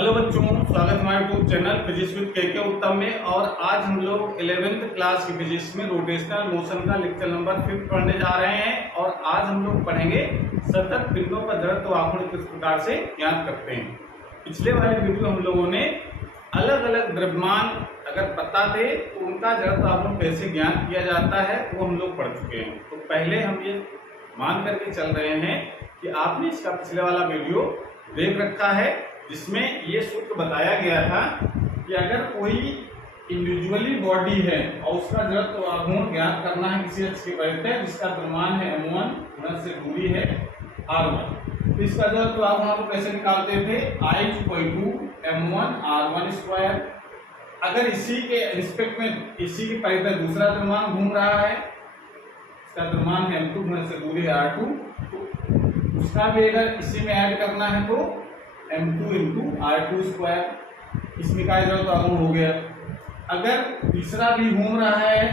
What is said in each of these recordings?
Hello बच्चों, स्वागत है हमारे यूट्यूब चैनल फिजिक्स विद के उत्तम में। और आज हम लोग 11th क्लास की फिजिक्स में रोटेशनल मोशन का लेक्चर नंबर 5 पढ़ने जा रहे हैं। और आज हम लोग पढ़ेंगे सतत पिंडों का जड़त्व आघूर्ण किस प्रकार से ज्ञात करते हैं। पिछले वाले वीडियो हम लोगों ने अलग अलग द्रव्यमान अगर पता थे तो उनका जड़त्व आघूर्ण कैसे ज्ञात किया जाता है वो हम लोग पढ़ चुके हैं। तो पहले हम ये मान करके चल रहे हैं कि आपने इसका पिछले वाला वीडियो देख रखा है, जिसमें ये सूत्र बताया गया था कि अगर कोई इंडिविजुअली बॉडी है और उसका जड़त्व आघूर्ण ज्ञात करना है किसी अक्ष के परितः जिसका द्रव्यमान है m1 गुणा से दूरी है r1, तो इसका जड़त्व आघूर्ण हम कैसे निकालते थे, I = m1 r1 स्क्वायर। अगर इसी के रिस्पेक्ट में इसी के परितः दूसरा द्रव्यमान घूम रहा है, इसका द्रव्यमान है m2 गुणा से दूरी है r2, तो उसका भी अगर इसी में ऐड करना है तो m2 × r2 स्क्वायर, इसमें का जड़त्व आघूर्ण हो गया। अगर तीसरा भी घूम रहा है,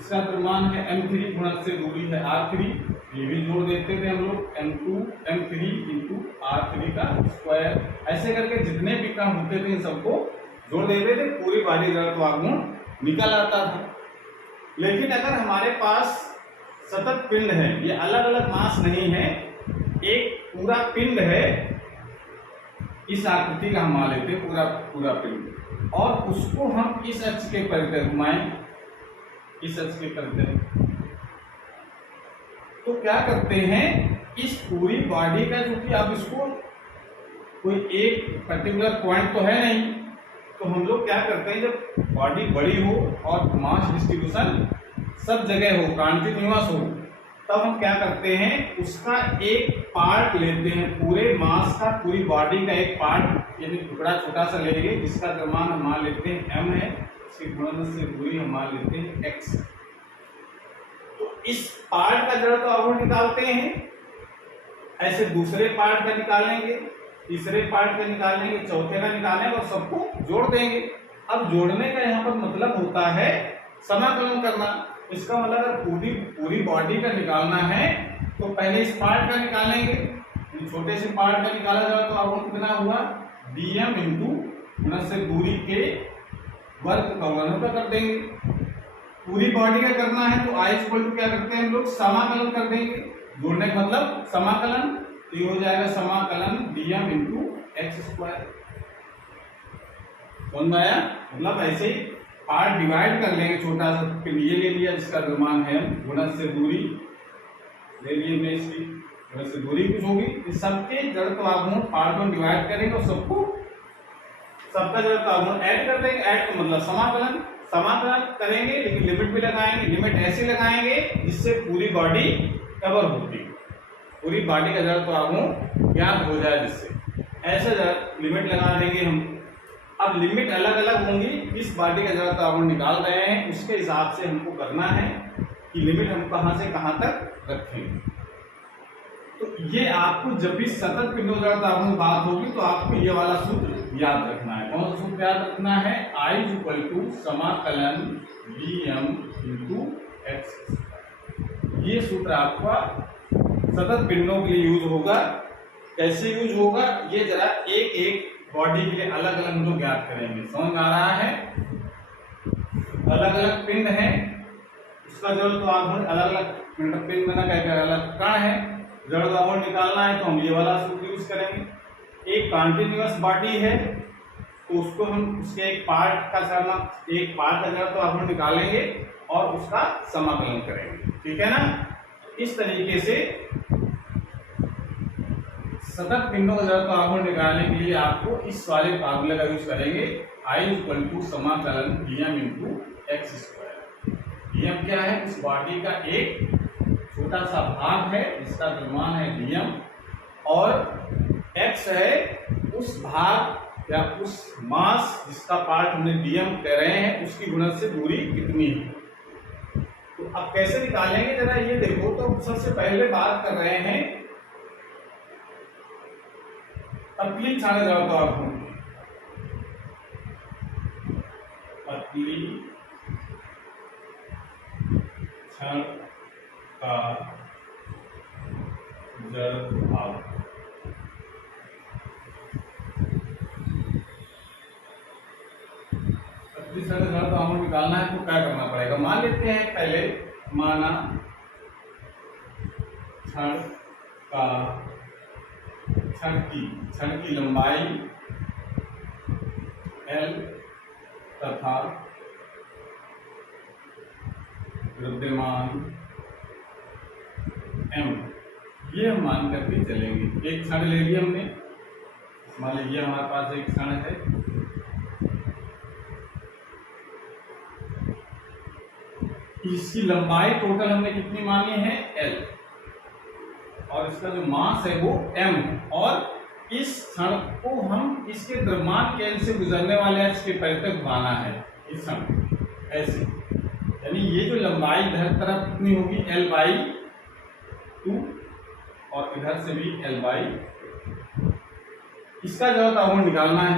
इसका द्रव्यमान है m3 गुणा से दूरी है r3, ये भी जोड़ देते थे हम लोग m3 × r3 का स्क्वायर। ऐसे करके जितने भी काम होते थे इन सबको जोड़ देते थे, पूरी बारी जड़त्व आघूर्ण निकल आता था। लेकिन अगर हमारे पास सतत पिंड है, ये अलग अलग मास नहीं है, एक पूरा पिंड है, इस आकृति का हम मान लेते हैं पूरा पिंड, और उसको हम इस अक्ष के परितः घुमाएं, इस अक्ष के परितः, तो क्या करते हैं, इस पूरी बॉडी का, जो कि आप इसको कोई एक पर्टिकुलर पॉइंट तो है नहीं, तो हम लोग क्या करते हैं, जब बॉडी बड़ी हो और मास डिस्ट्रीब्यूशन सब जगह हो, कॉन्टिन्यूअस हो, तब हम क्या करते हैं, उसका एक पार्ट लेते हैं, पूरे मास का, पूरी बॉडी का एक पार्ट, यानी टुकड़ा छोटा सा लेंगे जिसका द्रव्यमान हम मान लेते हैं m है, इसकी गुणन से दूरी हम मान लेते हैं x। तो इस पार्ट का जड़त्व आघूर्ण निकालते हैं, ऐसे दूसरे पार्ट का निकालेंगे, तीसरे पार्ट का निकालेंगे, चौथे का निकालेंगे और सबको जोड़ देंगे। अब जोड़ने का यहाँ पर मतलब होता है समाकलन करना। इसका मतलब अगर पूरी बॉडी का निकालना है तो पहले इस पार्ट का निकालेंगे, छोटे से पार्ट का निकाला जाए तो आघूर्ण कितना हुआ, dm × गुणा से दूरी के वर्ग का गुणन कर देंगे। पूरी बॉडी का करना है तो I = क्या करते हैं हम लोग, समाकलन कर देंगे। जोड़ने का मतलब समाकलन, तो ये हो जाएगा समाकलन dm × x²। समझ में आया? मतलब ऐसे ही पार्ट डिवाइड कर लेंगे, छोटा सा पिंड ये ले लिया जिसका द्रव्यमान है गुणा से दूरी ले लिए, में इसकी गुणा से दूरी कुछ होगी, इस सबके जड़त्व आघूर्ण पार्ट में डिवाइड करेंगे और सबका जड़त्व आघूर्ण ऐड कर देंगे। ऐड का मतलब समाकलन करेंगे, लेकिन लिमिट भी लगाएंगे। लिमिट ऐसे लगाएंगे जिससे पूरी बॉडी कवर होती है, पूरी बॉडी का जड़त्व आघूर्ण ज्ञात हो जाए, जिससे ऐसे लिमिट लगा देंगे हम। अब लिमिट अलग अलग होंगी, इस बॉडी का जड़त्व आघूर्ण निकाल रहे हैं, उसके हिसाब से हमको करना है कि लिमिट हम कहां से कहां तक रखेंगे। तो ये आपको जब भी सतत पिंडों जड़त्व आघूर्ण बात होगी तो आपको ये वाला सूत्र याद रखना है। कौन सा सूत्र याद रखना है, I = समाकलन dm × x। ये सूत्र आपका सतत पिंडों के लिए यूज होगा। कैसे यूज होगा, ये जरा एक एक बॉडी के लिए अलग अलग हम लोग ज्ञात करेंगे। समझ में आ रहा है? अलग अलग पिंड है, उसका जड़त्व आघूर्ण अलग अलग पिंड में ना कहकर अलग कण है, जड़त्व आघूर्ण निकालना है तो हम ये वाला सूत्र यूज करेंगे। एक कॉन्टिन्यूअस बॉडी है तो उसको हम उसके एक पार्ट का जड़त्व आघूर्ण निकालेंगे और उसका समाकलन करेंगे। ठीक है ना? इस तरीके से सतत पिंडों का जड़त्व आघूर्ण निकालने के लिए आपको इस वाले फार्मूले का यूज करेंगे, I = समाकलन dm × x²। dm क्या है, उस बॉडी का एक छोटा सा भाग है जिसका द्रव्यमान है dm, और x है उस भाग या उस मास जिसका पार्ट हमने dm कह रहे हैं, उसकी गुणन से दूरी कितनी है। तो अब कैसे निकालेंगे जरा ये देखो। तो सबसे पहले बात कर रहे हैं पतली क्षण जड़त्व आघूर्ण, पतली क्षण का जड़त्व आघूर्ण। इस क्षण का जड़त्व आघूर्ण निकालना है तो क्या करना पड़ेगा। मान लेते हैं पहले, माना क्षण की लंबाई L तथा द्रव्यमान M, ये हम मान करके चलेंगे। एक क्षण ले लिया हमने, मान लीजिए हमारे पास एक क्षण है, इसकी लंबाई टोटल हमने कितनी मानी है L, और इसका जो मास है वो M, और इस क्षण को हम इसके द्रव्यमान केंद्र से गुजरने वाले एक्स के परितक माना है इस क्षण ऐसे, यानी ये जो लंबाई इधर तरफ कितनी होगी L/2 और इधर से भी L/2। इसका जड़त्व आघूर्ण निकालना है।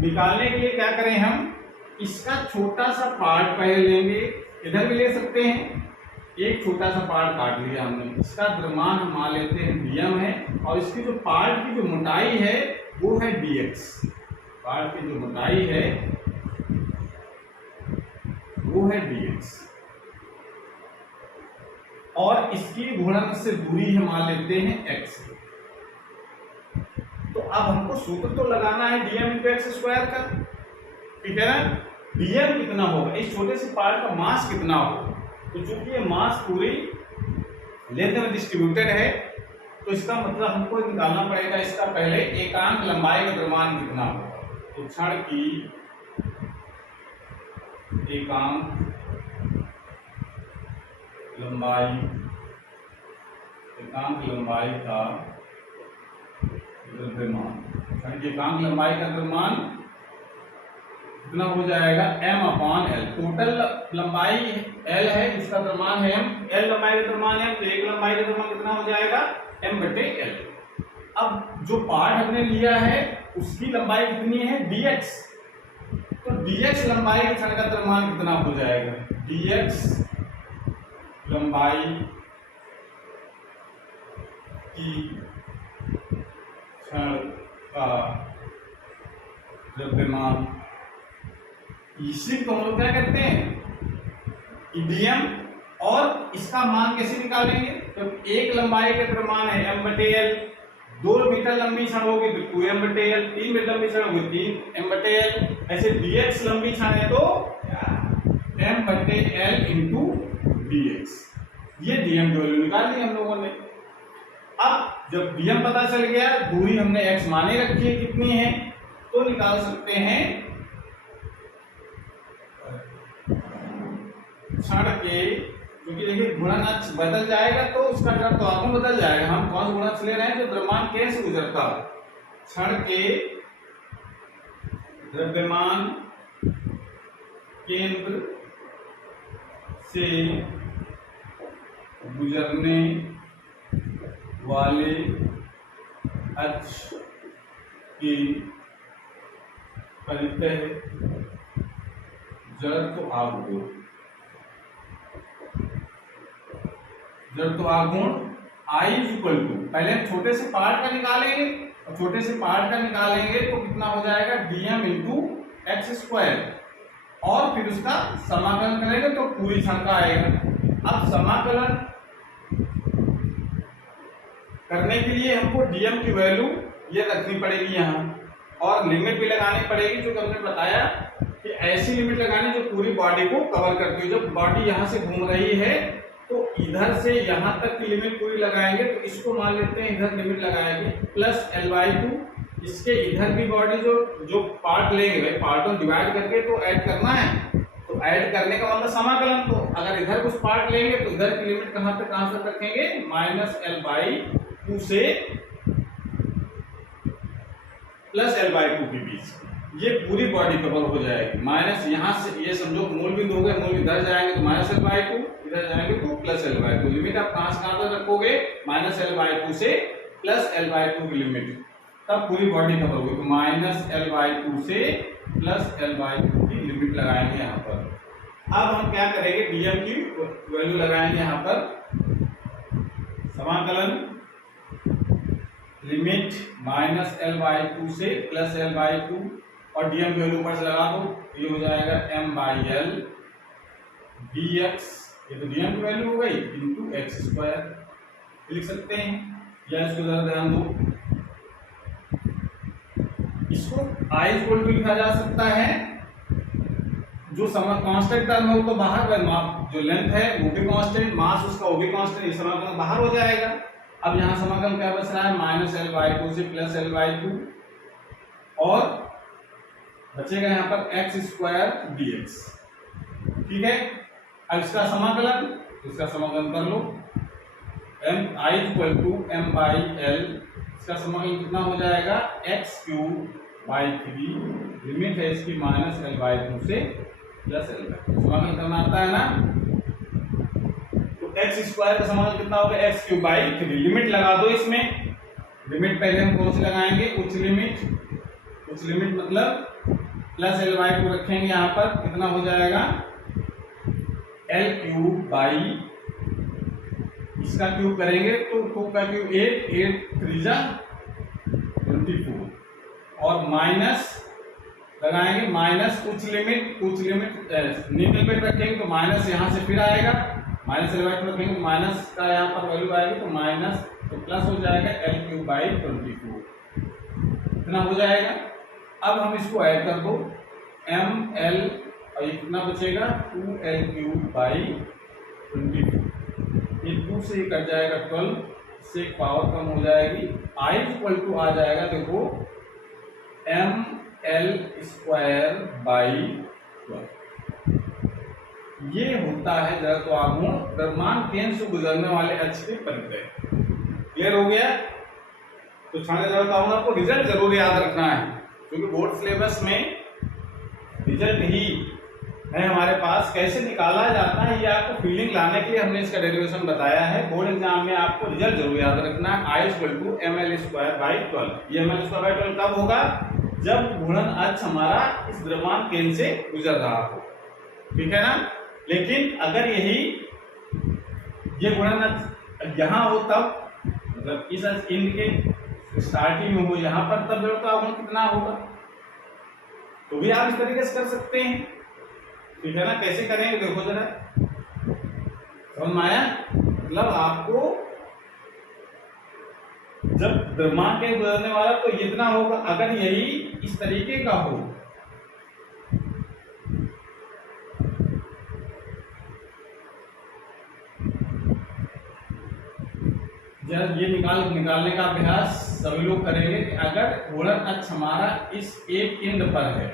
निकालने के लिए क्या करें हम, इसका छोटा सा पार्ट पहले लेंगे, इधर भी ले सकते हैं, एक छोटा सा पार्ट काट लिया हमने, इसका द्रव्यमान हम मान लेते हैं dm है, और इसकी जो पार्ट की जो मोटाई है वो है dx, पार्ट की जो मोटाई है वो है dx, और इसकी गुणन से दूरी है मान लेते हैं x। तो अब हमको सूत्र तो लगाना है dm/x² का, ठीक है ना। dm कितना होगा, इस छोटे से पार्ट का मास कितना होगा, तो चूंकि ये मास पूरी लेंथ में डिस्ट्रीब्यूटेड है, तो इसका मतलब हमको निकालना पड़ेगा इसका पहले एकांक लंबाई का द्रव्यमान कितना होगा। तो क्षण की एकांक लंबाई का द्रव्यमान, क्षण की एकांक लंबाई का द्रव्यमान कितना हो जाएगा m/L। टोटल लंबाई L है, इसका द्रव्यमान है m, L लंबाई का द्रव्यमान है, तो एक लंबाई का द्रव्यमान कितना हो जाएगा m/L। अब जो पार्ट हमने लिया है उसकी लंबाई कितनी है dx, तो dx लंबाई के क्षण का द्रव्यमान कितना हो जाएगा, dx लंबाई की क्षण का द्रव्यमान, इसी को हम लोग क्या करते हैं dm, और इसका मान कैसे निकालेंगे, तो एक लंबाई का द्रव्यमान है m/L, 2 मीटर लंबी क्षण होगी तो 2m/L, 3 मीटर लंबी क्षण होगी 3m/L, ऐसे dx लंबी क्षण है तो m/L इंटू dx, ये dm की वैल्यू निकाल दी हम लोगों ने। अब जब dm पता चल गया, दूरी हमने x माने रखी है कितनी है, तो निकाल सकते हैं क्षण के, क्योंकि देखिए गुणन बदल जाएगा तो उसका जड़त्व आघूर्ण बदल जाएगा। हम कौन सा गुणन ले रहे हैं, जो द्रव्यमान केंद्र से गुजरता है, क्षण के द्रव्यमान केंद्र से गुजरने वाले अक्ष की परितः जड़त्व आघूर्ण, जड़त्व आघूर्ण I इक्वल टू, पहले हम छोटे से पार्ट का निकालेंगे, और छोटे से पार्ट का निकालेंगे तो कितना हो जाएगा dm इंटू x², और फिर उसका समाकलन करेंगे तो पूरी क्षण का आएगा। अब समाकलन करने के लिए हमको dm की वैल्यू ये रखनी पड़ेगी यहाँ, और लिमिट भी लगानी पड़ेगी, जो हमने बताया कि ऐसी लिमिट लगानी जो पूरी बॉडी को कवर करती है। जब बॉडी यहाँ से घूम रही है तो इधर से यहाँ तक की लिमिट पूरी लगाएंगे, तो इसको मान लेते हैं इधर लिमिट लगाएंगे प्लस L/2, इसके इधर भी बॉडी जो पार्ट लेंगे भाई, पार्टों डिवाइड करके तो ऐड करना है, तो ऐड करने का मतलब समाकलन। तो अगर इधर कुछ पार्ट लेंगे तो इधर की लिमिट कहाँ तक रखेंगे, -L/2 से प्लस L/2 के बीच, ये पूरी बॉडी कवर हो जाएगी। माइनस यहाँ से ये समझो मूल बिंदु हो गए, मूल इधर जाएंगे तो -L/2, इधर जाएंगे तो +L/2। लिमिट आप कहाँ तक रखोगे, -L/2 से +L/2 की लिमिट, तब पूरी बॉडी कवर होगी। तो -L/2 से +L/2 की लिमिट लगाएंगे यहाँ पर। अब हम क्या करेंगे, dm की वैल्यू लगाएंगे यहाँ पर, समाकलन लिमिट -L/2 से +L/2, और dm की वैल्यू ऊपर से लगा दो, ये हो जाएगा m/l dx, ये तो dm की वैल्यू हो गई, इंटू एक्स स्क्वायर लिख सकते हैं। या इसको जरा ध्यान दो, इसको i इक्वल टू लिखा जा सकता है, जो समय कांस्टेंट टर्म है वो तो बाहर, जो लेंथ है वो भी कांस्टेंट, मास उसका वो भी कांस्टेंट, ये समाकलन बाहर हो जाएगा। अब यहाँ समाकलन क्या बच रहा है, -l/2 से +l/2 और बचेगा यहाँ पर x² dx। ठीक है, अब इसका समाकलन कर लो, i = m/l, इसका समाकलन कितना हो जाएगा, x³/3, लिमिट है इसकी -l/2 से +l/2, समाकलन करना आता है ना। तो x² का समाकलन कितना होगा, x³/3, लिमिट लगा दो इसमें। लिमिट पहले हम कौन सी लगाएंगे, उच्च लिमिट मतलब +l/2 रखेंगे, यहाँ पर कितना हो जाएगा, l³ इसका क्यूब करेंगे तो 2 का क्यूब 8, 8 3 24, और माइनस लगाएंगे, माइनस उच्च लिमिट निम्न लिमिट रखेंगे तो माइनस यहाँ से फिर आएगा, -l/2 रखेंगे तो माइनस का यहाँ पर वैल्यू आएगी, तो माइनस तो प्लस हो जाएगा l³/24, इतना हो जाएगा। अब हम इसको ऐड कर दो, ml और ये कितना बचेगा, 2l³/24, ये 2 से ही कट जाएगा 12, से पावर कम हो जाएगी, i = आ जाएगा, देखो ml²/12। ये होता है जड़त्व आघूर्ण द्रव्यमान केंद्र से गुजरने वाले अक्ष के परितः। क्लियर हो गया। तो क्षणिक जड़त्व आघूर्ण आपको रिजल्ट जरूर याद रखना है, क्योंकि बोर्ड सिलेबस में रिजल्ट ही है हमारे पास। कैसे निकाला जाता है ये आपको फीलिंग लाने के लिए हमने इसका डेरिवेशन बताया है। बोर्ड एग्जाम में आपको रिजल्ट जरूर याद रखना है, i = ml²/12। ये ml²/12 कब होगा, जब घूर्णन अक्ष हमारा इस द्रव्यमान केंद्र से गुजर रहा हो, ठीक है ना। लेकिन अगर ये घूर्णन अक्ष यहाँ हो, तब मतलब इस अक्ष केंद्र के स्टार्टिंग में हो यहाँ पर, तब जड़त्व आघूर्ण कितना होगा, तो भी आप इस तरीके से कर सकते हैं, ठीक है ना। कैसे करेंगे देखो जरा, समझ में आया। मतलब आपको जब द्रव्यमान के गुजरने वाला तो इतना होगा, अगर यही इस तरीके का हो, जब ये निकालने का अभ्यास सभी लोग करेंगे कि अगर घूर्णन अक्ष हमारा इस एक केंद्र पर है,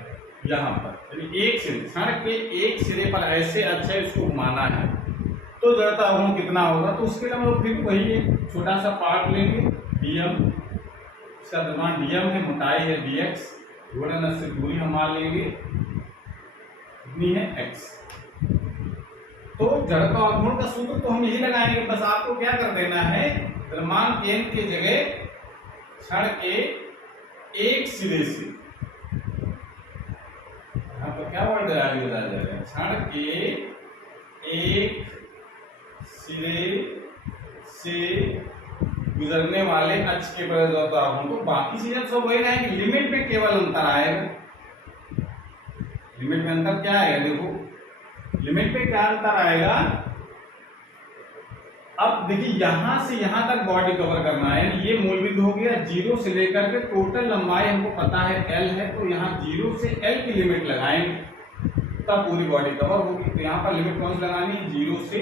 यहाँ पर एक सिरे, क्षण के एक सिरे पर ऐसे अक्ष है, इसको घुमाना है, तो जड़त्व आघूर्ण कितना होगा। तो उसके लिए हम लोग फिर वही एक छोटा सा पार्ट लेंगे, dm, इसका द्रव्यमान dm है, मोटाई है dx, घूर्णन अक्ष से दूरी हम मान लेंगे कितनी है, x। तो जड़त्व आघूर्ण का सूत्र तो हम यही लगाएंगे, बस आपको क्या कर देना है, द्रव्यमान केंद्र की जगह क्षण के एक सिरे से, यहाँ पर क्या वर्ड आ जाएगा, क्षण के एक सिरे से गुजरने वाले अक्ष के जड़त्व आघूर्ण, तो बाकी चीजें सब वही रहेंगी, लिमिट में केवल अंतर आएगा। लिमिट में अंतर क्या आएगा, देखो लिमिट में क्या अंतर आएगा। अब देखिए यहां से यहां तक बॉडी कवर करना है, ये मूल बिंदु हो गया, 0 से लेकर के टोटल लंबाई हमको पता है l है, तो यहाँ 0 से l की लिमिट लगाएंगे तब पूरी बॉडी कवर होगी। तो यहाँ पर लिमिट कौन सी लगानी है, 0 से l,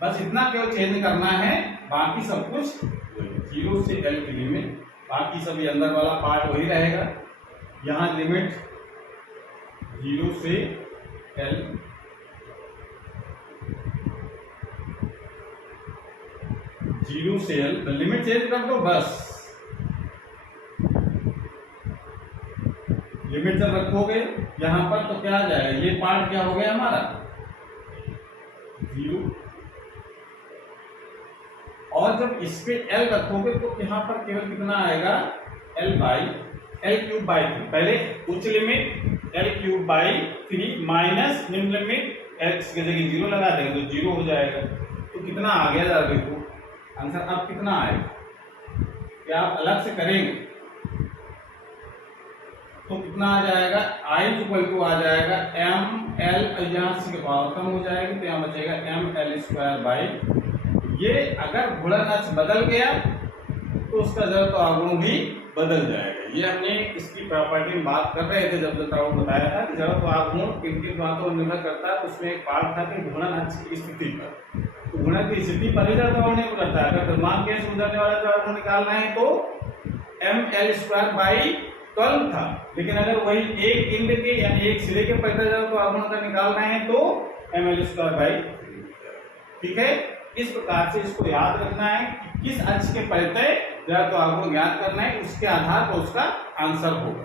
बस इतना केवल चेंज करना है, बाकी सब कुछ 0 से l की लिमिट, बाकी सब ये अंदर वाला पार्ट वही रहेगा। यहाँ लिमिट 0 से l, लिमिट चेंज कर दो बस। लिमिट जब रखोगे यहां पर तो क्या आ जाएगा, ये पार्ट क्या हो गया हमारा 0, और जब इस पे l रखोगे तो यहाँ पर केवल कितना आएगा, l³/3। पहले उच्च लिमिट l³/3 माइनस निम्न लिमिट x की जगह 0 लगा देंगे तो 0 हो जाएगा। तो कितना आ गया जरा देखो आंसर, अब कितना आएगा, क्या आप अलग से करेंगे, तो कितना आ जाएगा, आई इक्वल टू आ जाएगा एम एल, यहाँ से पावर कम हो जाएगी तो यहाँ बचेगा एम एल स्क्वायर बाई। ये अगर गुणन अक्ष बदल गया तो उसका जड़त्व आघूर्ण भी बदल जाएगा। ये हमने इसकी प्रॉपर्टी में बात कर रहे थे जब बताया था कि जड़त्व आघूर्ण किन किन बातों पर निर्भर करता है। उसमें एक पार्ट था कि गुणन अक्ष की स्थिति पर, तो गुणन की स्थिति पर ही जड़त्व आघूर्ण निर्भर करता है। अगर द्रव्यमान के गुजरने वाला जो आघूर्ण निकाल रहे हैं तो एम एल स्क्वायर बाई 12 था, लेकिन अगर वही एक इंड के यानी एक सिरे के परितः जड़त्व आघूर्ण का निकाल रहे हैं तो एम एल स्क्वायर बाई। ठीक है, इस प्रकार से इसको याद रखना है कि किस अक्ष के परितः जड़त्व आघूर्ण ज्ञात करना है, उसके आधार पर उसका आंसर होगा।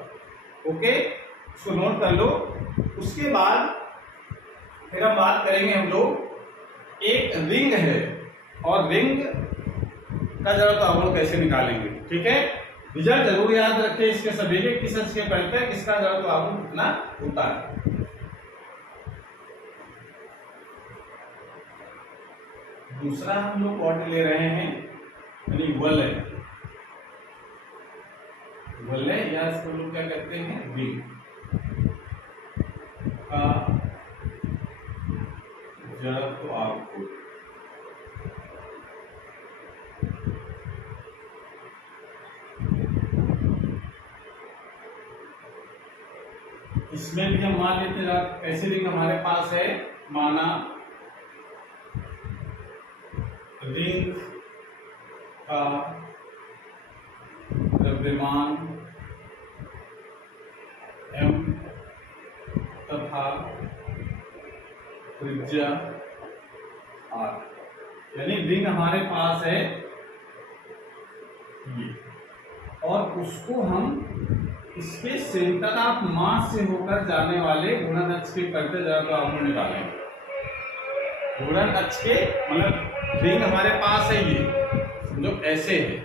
ओके, इसको नोट कर लो। उसके बाद फिर हम बात करेंगे हम लोग एक रिंग है और रिंग का जड़त्व आघूर्ण कैसे निकालेंगे। ठीक है, रिजल्ट जरूर याद रखें इसके सभी के, किस अक्ष के परितः किसका जड़त्व आघूर्ण कितना होता है। दूसरा हम लोग कॉर्ड ले रहे हैं यानी वलय, वलय या इसको लोग क्या कहते हैं, रिंग का जड़त्व आघूर्ण। इसमें भी हम मान लेते हैं ऐसे रिंग हमारे पास है, माना रिंग का द्रव्यमान m तथा त्रिज्या r, यानी रिंग हमारे पास है ये, और उसको हम इसके सेंटर ऑफ मास से होकर जाने वाले गुणन अक्ष के परितः जड़त्व आघूर्ण निकालेंगे। गुणन अक्ष के मतलब रिंग हमारे पास है ये, समझो ऐसे है,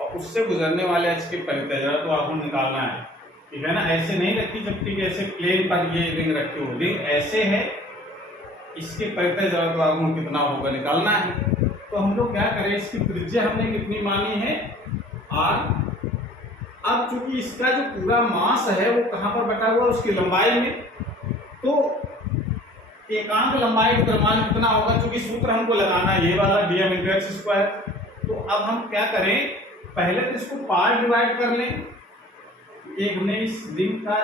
और उससे गुजरने वाले अक्ष के परितः जड़त्व आघूर्ण निकालना है। ठीक है ना, ऐसे नहीं रखी जबकि ऐसे प्लेन पर ये रिंग रखी हो, रिंग ऐसे है, इसके परितः जड़त्व आघूर्ण कितना होगा निकालना है। तो हम लोग क्या करें, इसकी त्रिज्या हमने कितनी मानी है, r। अब चूंकि इसका जो पूरा मास है वो कहां पर बटा हुआ है, उसकी लंबाई में, तो एकांक लंबाई का द्रव्यमान कितना होगा, क्योंकि सूत्र हमको लगाना है ये वाला dm × x स्क्वायर। तो अब हम क्या करें, पहले तो इसको पार्ट डिवाइड कर लें। एक हमने इस रिंग का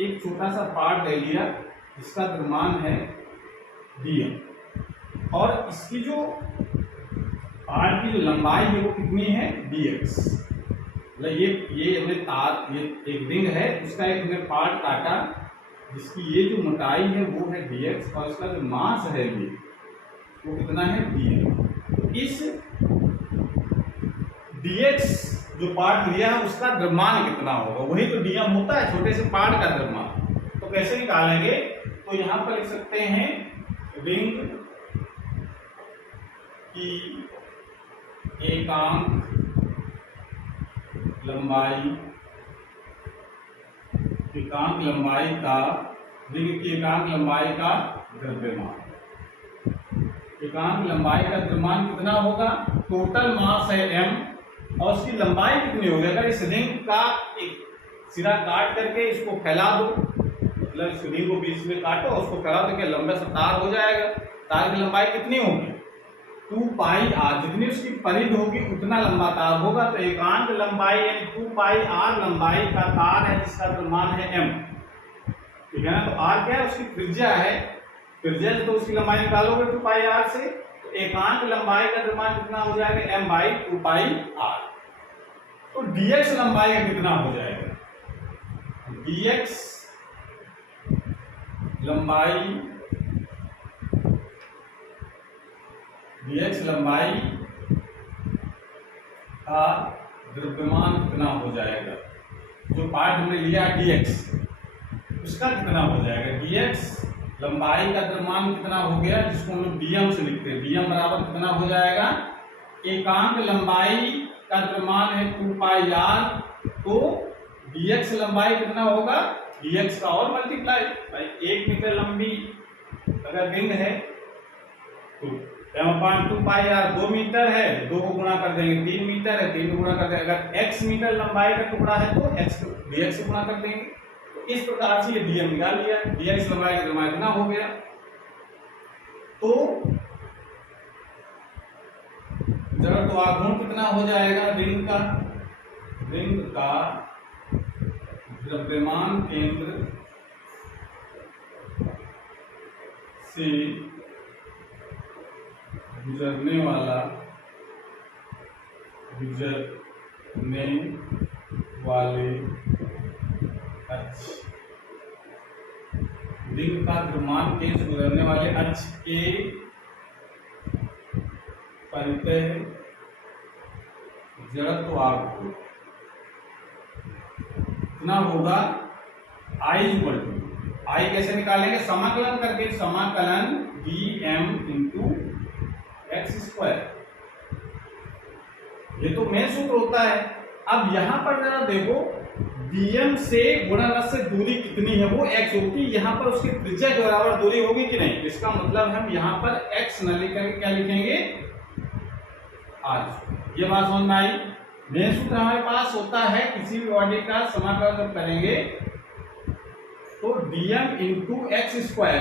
एक छोटा सा पार्ट ले लिया, इसका द्रव्यमान है dm, और इसकी जो पार्ट की जो लंबाई है वो कितनी है, dx। मतलब ये हमने तार, ये एक रिंग है, उसका एक हमने पार्ट काटा जिसकी ये जो मोटाई है वो है dx, और इसका जो मास है ये वो कितना है, dm। तो इस dx जो पार्ट लिया है उसका द्रव्यमान कितना होगा, वही तो dm होता है, छोटे से पार्ट का द्रव्यमान। तो कैसे निकालेंगे, तो यहां पर लिख सकते हैं रिंग की एकांक लंबाई, एकांक लंबाई का, रिंग की एकांक लंबाई का द्रव्यमान। एकांक लंबाई का द्रव्यमान कितना होगा, टोटल मास है m, और उसकी लंबाई कितनी होगी। अगर इस रिंग का एक सिरा काट करके इसको फैला दो, मतलब इस रिंग को बीच में काटो, उसको फैला दो, क्या लंबा सा तार हो जाएगा। तार की लंबाई कितनी होगी, 2πr, जितनी उसकी परिधि होगी उतना लंबा तार होगा। तो एकांक लंबाई यानी 2πr लंबाई का तार है जिसका द्रव्यमान है m। ठीक है ना, तो r क्या है, उसकी त्रिज्या है, त्रिज्या से तो उसकी लंबाई निकालोगे 2πr से, तो एकांक लंबाई का द्रव्यमान कितना हो जाएगा, m/2πr। तो dx लंबाई का कितना हो जाएगा, dx लंबाई, dx लंबाई का द्रव्यमान कितना हो जाएगा, जो पार्ट हमने लिया dx उसका कितना हो जाएगा, dx लंबाई का द्रव्यमान कितना हो गया, जिसको हम लोग dm से लिखते हैं, dm बराबर कितना हो जाएगा, एकांक लंबाई का द्रव्यमान है 2πr, तो dx लंबाई कितना होगा, dx का और मल्टीप्लाई भाई, 1 मीटर लंबी अगर रिंग है तो m/2πr 2 मीटर है, 2 को गुणा कर देंगे 3 मीटर है, 3 को गुणा कर देंगे, अगर x मीटर लंबाई का टुकड़ा है तो x dx से गुणा कर देंगे। इस प्रकार से ये डीएम निकाल लिया, डीएक्स लंबाई का द्रव्यमान इतना हो गया। तो जड़त्वाघूर्ण गुण कितना हो जाएगा रिंग का द्रव्यमान केंद्र से गुजरने वाले अक्ष, रिंग का द्रव्यमान केंद्र से गुजरने वाले अक्ष के परितः जड़त्वाघूर्ण कितना होगा I कैसे निकालेंगे, समाकलन करके, समाकलन dm इंटू एक्स स्क्वायर, ये तो मेन सूत्र होता है। अब यहां पर जरा देखो dm से गुणन से दूरी कितनी है, वो x होगी, यहाँ पर उसकी त्रिज्या के बराबर दूरी होगी कि नहीं, इसका मतलब हम यहाँ पर x न लिखेंगे, क्या लिखेंगे r। ये बात समझ में आई। मेन सूत्र हमारे पास होता है किसी भी बॉडी का समाकलन जब करेंगे तो dm into x square,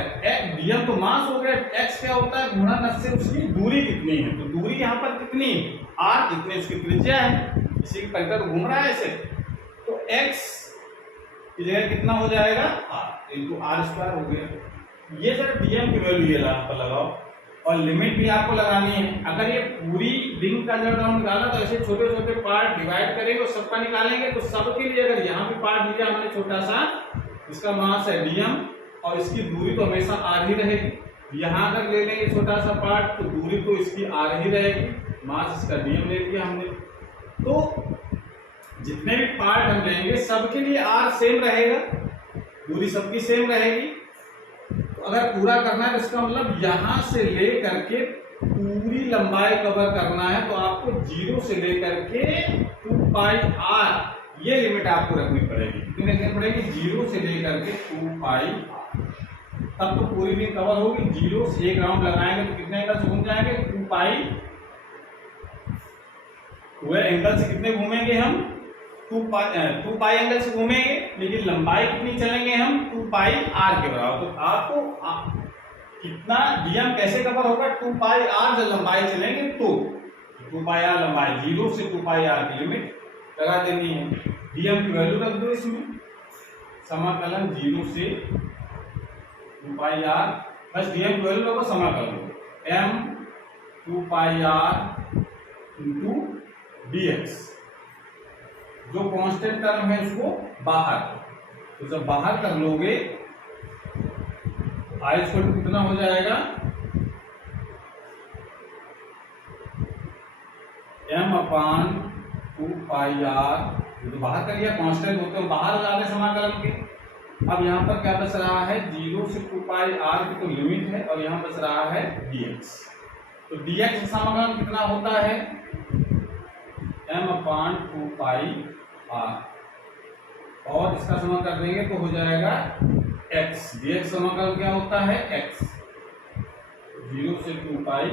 dm तो मास हो गया, x क्या होता है गुणन से उसकी दूरी कितनी है, तो दूरी यहाँ पर कितनी r, जितनी उसकी त्रिज्या है, इसी के परितः घूम रहा है ऐसे, तो x की जगह कितना हो जाएगा r इंटू r स्क्वायर हो गया। ये सर dm की वैल्यू ये यहाँ पर लगाओ और लिमिट भी आपको लगानी है। अगर ये पूरी रिंग का जब राउंड निकाला तो ऐसे छोटे छोटे पार्ट डिवाइड करेंगे और सबका निकालेंगे, तो सबके लिए अगर यहाँ पे पार्ट लिया हमने छोटा सा, इसका मास है dm और इसकी दूरी तो हमेशा r ही रहेगी। यहाँ अगर ले लेंगे छोटा सा पार्ट तो दूरी तो इसकी r ही रहेगी, मास इसका dm ले लिया हमने। तो जितने भी पार्ट हम लेंगे सबके लिए r सेम रहेगा, दूरी सबकी सेम रहेगी। तो अगर पूरा करना है तो इसका मतलब यहाँ से ले करके पूरी लंबाई कवर करना है तो आपको 0 से लेकर के 2 पाई r ये लिमिट आपको रखनी पड़ेगी। कितनी रखनी पड़ेगी, 0 से लेकर के 2 पाई r, तब तो पूरी रिंग कवर होगी। 0 से एक राउंड लगाएंगे तो कितने एंगल से घूम जाएंगे, 2 पाई, वह एंगल से कितने घूमेंगे हम, 2 पाई एंगल से घूमेंगे, लेकिन लंबाई कितनी चलेंगे हम, 2 पाई r के बराबर। तो आपको कितना dm कैसे कवर होगा, 2 पाई r जब लंबाई चलेंगे तो 2 पाई r लंबाई, 0 से 2 पाई r की लिमिट लगा देनी है। dm की वैल्यू रख दो इसमें, समाकलन 0 से 2 पाई r, बस dm की वैल्यू रखो, समाकलन m 2 पाई r इंटू dx, जो कांस्टेंट टर्म है उसको बाहर, तो जब बाहर कर लोगे i स्क्वायर कितना हो जाएगा, m अपान 2 पाई r, तो बाहर कर लिया, कांस्टेंट होते हैं बाहर हो जाते समाकलन के। अब यहाँ पर क्या बच रहा है, 0 से 2 पाई r की तो लिमिट है और यहाँ बच रहा है dx, तो dx का समाकलन कितना होता है, m अपान 2 पाई r, और इसका समाकलन कर देंगे तो हो जाएगा x, dx समाकलन क्या होता है x, 0 से 2 पाई,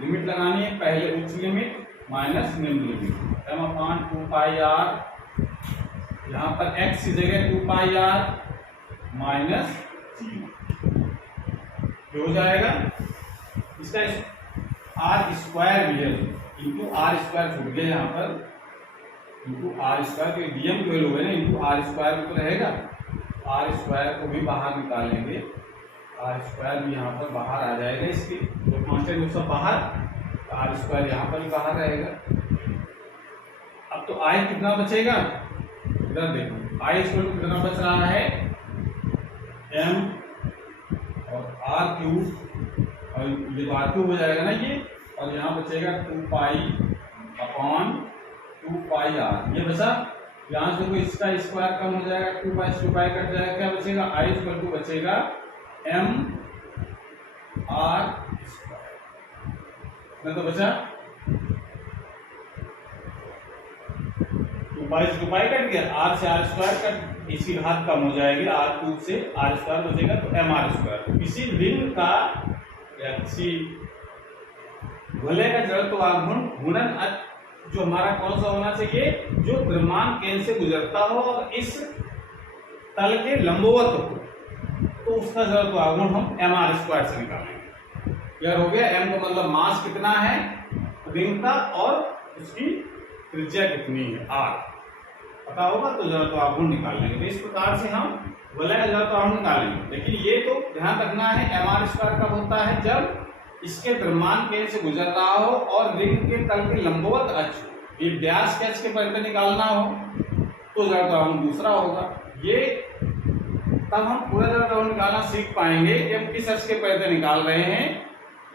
लिमिट लगानी है, पहले उच्च लिमिट माइनस निम्न लिमिट, m अपान 2 पाई r, यहाँ पर x की जगह 2 पाई r माइनस 0 हो जाएगा। इसका r स्क्वायर भी है, इंटू r स्क्वायर छूट गया यहाँ पर, इंटू r स्क्वायर, तो dm की वैल्यू है ना, इंटू r स्क्वायर भी तो रहेगा, r स्क्वायर को भी बाहर निकालेंगे, r स्क्वायर भी यहाँ पर बाहर आ जाएगा, इसके तो कांस्टेंट सब बाहर, r स्क्वायर यहाँ पर भी बाहर रहेगा। अब तो i कितना बचेगा, इधर देखो i स्क्वायर को कितना बच रहा है, m और r क्यूब, और ये तो r क्यूब हो जाएगा ना ये, और यहाँ बचेगा 2 पाई अपॉन 2 पाई r, ये बचा। यहाँ से कोई इसका स्क्वायर कम हो जाएगा, 2 पाई कट जाएगा, क्या बचेगा, i स्क्वायर टू बचेगा m r स्क्वायर, तो बचा 2 पाई कट गया, r से r स्क्वायर कट, इसकी घात कम हो जाएगी, r क्यूब से r स्क्वायर बचेगा, तो m r स्क्वायर। तो किसी रिंग का या किसी गोले का जड़त्वाघूर्ण गुणन जो हमारा कौन सा होना चाहिए, जो द्रव्यमान केंद्र से गुजरता हो और इस तल के लंबवत हो तो उसका जरूरत आघूर्ण हम mr² से निकालेंगे। क्लियर हो गया? m का मतलब मास कितना है रिंग का और उसकी त्रिज्या कितनी है r, पता होगा तो जरूरत आघूर्ण निकाल लेंगे। तो इस प्रकार से हम वलय का जरूरत आघूर्ण निकालेंगे। लेकिन ये तो ध्यान रखना है mr² कब होता है, जब इसके द्रव्यमान केंद्र से गुजर रहा हो और रिंग के तल के लंबवत अक्ष ये व्यास के अक्ष के परिधि निकालना हो तो जरूरत आघूर्ण दूसरा होगा। ये तब हम पूरा जरूरत आघूर्ण निकालना सीख पाएंगे कि हम किस अक्ष के परिधि निकाल रहे हैं।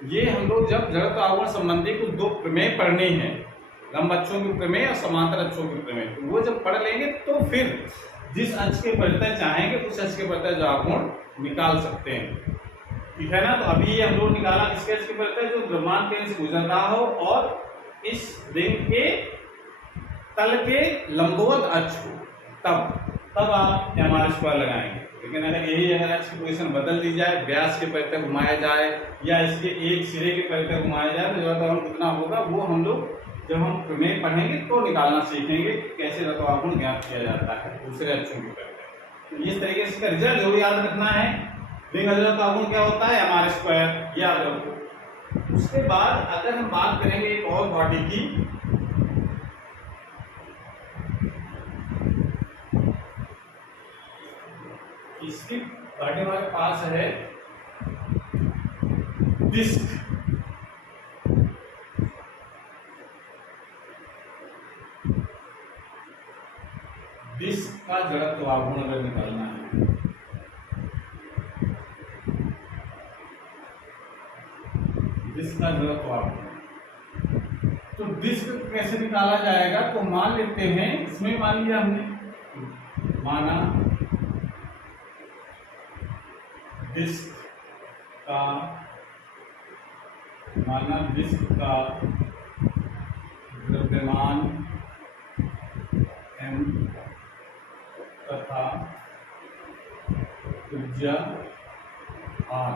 ये हम लोग जब जरूरत आघूर्ण संबंधी कुछ दो प्रमेय पढ़नी है, लंब अक्षों की प्रमेय और समांतर अक्षों की प्रमेय, तो वो जब पढ़ लेंगे तो फिर जिस अक्ष के परिधि चाहेंगे उस अक्ष के परिधि आघूर्ण निकाल सकते हैं। ठीक है ना? तो अभी ये हम लोग निकाला किसके अक्ष के परिधि, जो द्रव्यमान केंद्र से गुजर रहा हो और इस रिंग के तल के लंबवत अक्ष हो, तब आप mr² लगाएंगे। लेकिन अगर यही अगर अक्ष की पोजीशन बदल दी जाए, व्यास के परिधि घुमाया जाए या इसके एक सिरे के परिधि घुमाया जाए तो जरूरत आघूर्ण कितना होगा वो हम लोग जब हम प्रमेय पढ़ेंगे तो निकालना सीखेंगे कि कैसे जरूरत आघूर्ण ज्ञात किया जाता है दूसरे अक्षों के परिधि। तो इस तरीके से इसका रिजल्ट जरूर याद रखना है। रिंग जरूरत आघूर्ण क्या होता है mr², याद रखो। उसके बाद अगर हम बात करेंगे एक और बॉडी की, इसकी बॉडी हमारे पास है डिस्क। डिस्क का जड़त्व आघूर्ण अगर निकालना है डिस्क का जड़त्व आघूर्ण, तो डिस्क कैसे निकाला जाएगा, तो मान लेते हैं इसमें मान लिया हमने, माना डिस्क का द्रव्यमान m तथा त्रिज्या r।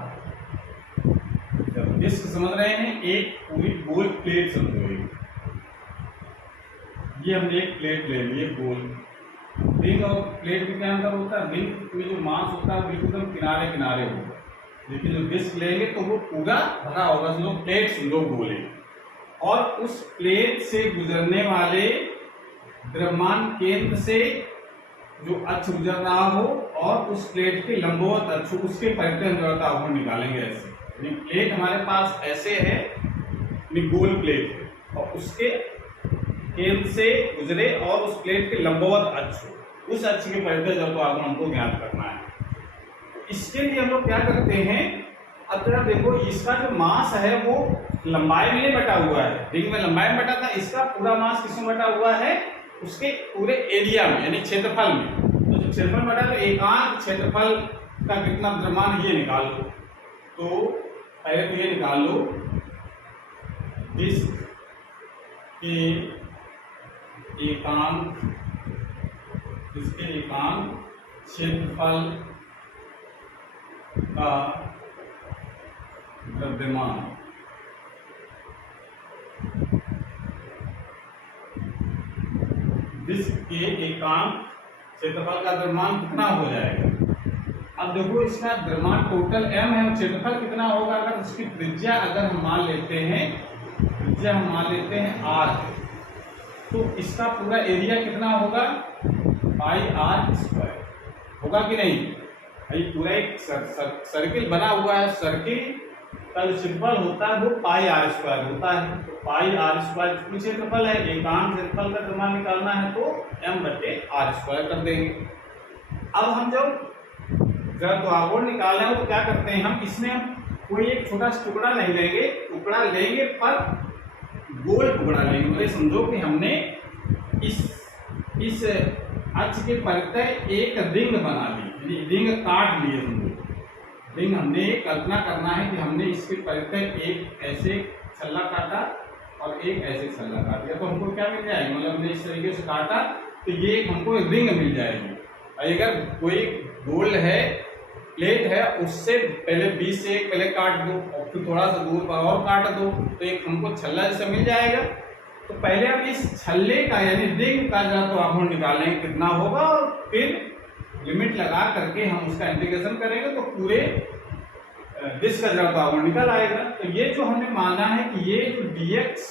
जब डिस्क समझ रहे हैं, एक पूरी गोल प्लेट समझो, ये हमने एक प्लेट ले ली है गोल। रिंग और प्लेट में क्या अंतर होता है, रिंग में जो मास होता है बिल्कुल एकदम किनारे किनारे होगा, लेकिन जो डिस्क लेंगे तो वो पूरा भरा होगा, समझो प्लेट समझो गोल है और उस प्लेट से गुजरने वाले द्रव्यमान केंद्र से जो अक्ष गुजर रहा हो और उस प्लेट के लंबवत अक्ष उसके परिधि हम जरूरत आघूर्ण निकालेंगे। ऐसे प्लेट हमारे पास ऐसे है, गोल प्लेट है और उसके केंद्र से गुजरे और उस प्लेट के लंबवत अक्ष उस अक्ष के परिधि जरूरत आघूर्ण हमको ज्ञात करना है। इसके लिए हम लोग क्या करते हैं, अब जरा देखो इसका जो मास है वो लंबाई में नहीं बटा हुआ है, रिंग में लंबाई में बटा था, इसका पूरा मास किसमें बटा हुआ है, उसके पूरे एरिया में यानी क्षेत्रफल में। तो जब क्षेत्रफल बटा तो एकांक क्षेत्रफल का कितना द्रव्यमान ये निकाल लो। तो पहले तो ये निकाल लो डिस्क के एकांक क्षेत्रफल का द्रव्यमान डिस्क के एकांक क्षेत्रफल का द्रव्यमान कितना हो जाएगा। अब देखो इसका द्रव्यमान टोटल m है, क्षेत्रफल कितना होगा, अगर उसकी त्रिज्या अगर हम मान लेते हैं, त्रिज्या हम मान लेते हैं r, तो इसका पूरा एरिया कितना होगा पाई r² होगा कि नहीं। भाई पूरा एक सर्किल बना हुआ है, सर्किल का जो क्षेत्रफल होता है वो पाई r² होता है, तो पाई r² क्षेत्रफल है, एकांक क्षेत्रफल का द्रव्यमान निकालना है तो m/r² कर देंगे। अब हम जब जब आघूर्ण निकालना है तो क्या करते हैं, हम इसमें कोई एक छोटा सा टुकड़ा नहीं लेंगे, टुकड़ा लेंगे पर गोल टुकड़ा लेंगे। मतलब समझो कि हमने इस अक्ष के परिधि एक रिंग बना ली, रिंग काट लिए। समझो रिंग हमने कल्पना करना है कि हमने इसके परिधि एक ऐसे छल्ला काटा और एक ऐसे छल्ला काट दिया, तो हमको क्या मिल जाएगा, मतलब हमने इस तरीके से काटा तो ये हमको रिंग मिल जाएगी। अगर कोई गोल है प्लेट है उससे पहले 20 से एक पहले काट दो और फिर थोड़ा सा दूर पर और काट दो तो एक हमको छल्ला जैसा मिल जाएगा। तो पहले हम इस छल्ले का यानी रिंग का जरा तो आघूर्ण निकालेंगे कितना होगा और फिर लिमिट लगा करके हम उसका इंटीग्रेशन करेंगे तो पूरे डिस्क का जड़त्व निकल आएगा। तो ये जो हमने माना है कि ये जो dx,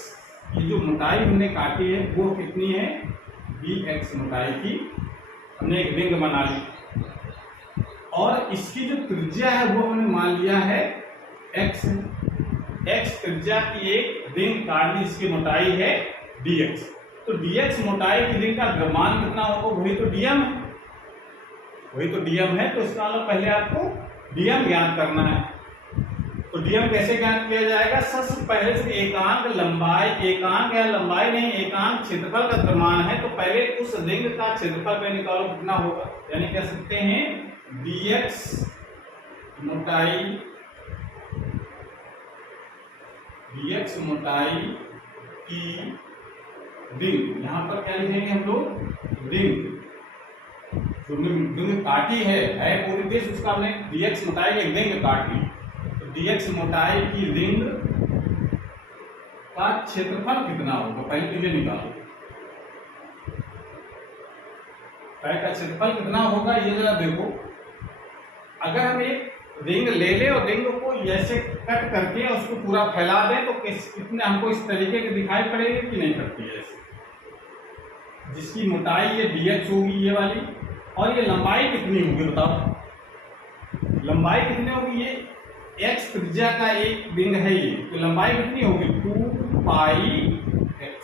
ये जो मोटाई हमने काटी है वो कितनी है, dx मोटाई की हमने एक रिंग बना ली और इसकी जो त्रिज्या है वो हमने मान लिया है x त्रिज्या की एक रिंग काट ली, इसकी मोटाई है dx। तो dx मोटाई की रिंग का द्रव्यमान कितना होगा, वही तो dm है, वही तो dm है। तो इसका मतलब पहले आपको dm ज्ञात करना है। तो dm कैसे ज्ञात किया जाएगा, सबसे पहले से एकांक लंबाई, एकांक या लंबाई नहीं, एकांक क्षेत्रफल का द्रव्यमान है, तो पहले उस रिंग का क्षेत्रफल पे निकालो कितना होगा, यानी कह सकते हैं dx मोटाई की रिंग, यहाँ पर क्या लिखेंगे हम लोग, रिंग जो रिंग काटी है पूरी देश, उसका हमने dx मोटाई की रिंग काट ली। तो dx मोटाई की रिंग का क्षेत्रफल कितना होगा, पहले तो ये निकालो, पहले का क्षेत्रफल कितना होगा ये जरा देखो। अगर हम एक रिंग ले ले और रिंग को ऐसे कट करके उसको पूरा फैला दें तो कितने हमको इस तरीके की दिखाई पड़ेगी कि नहीं पड़ती है, ऐसे जिसकी मोटाई ये dx होगी ये वाली, और ये लंबाई कितनी होगी बताओ, लंबाई कितनी होगी, ये x त्रिज्या का एक रिंग है ये, तो लंबाई कितनी होगी 2 पाई x,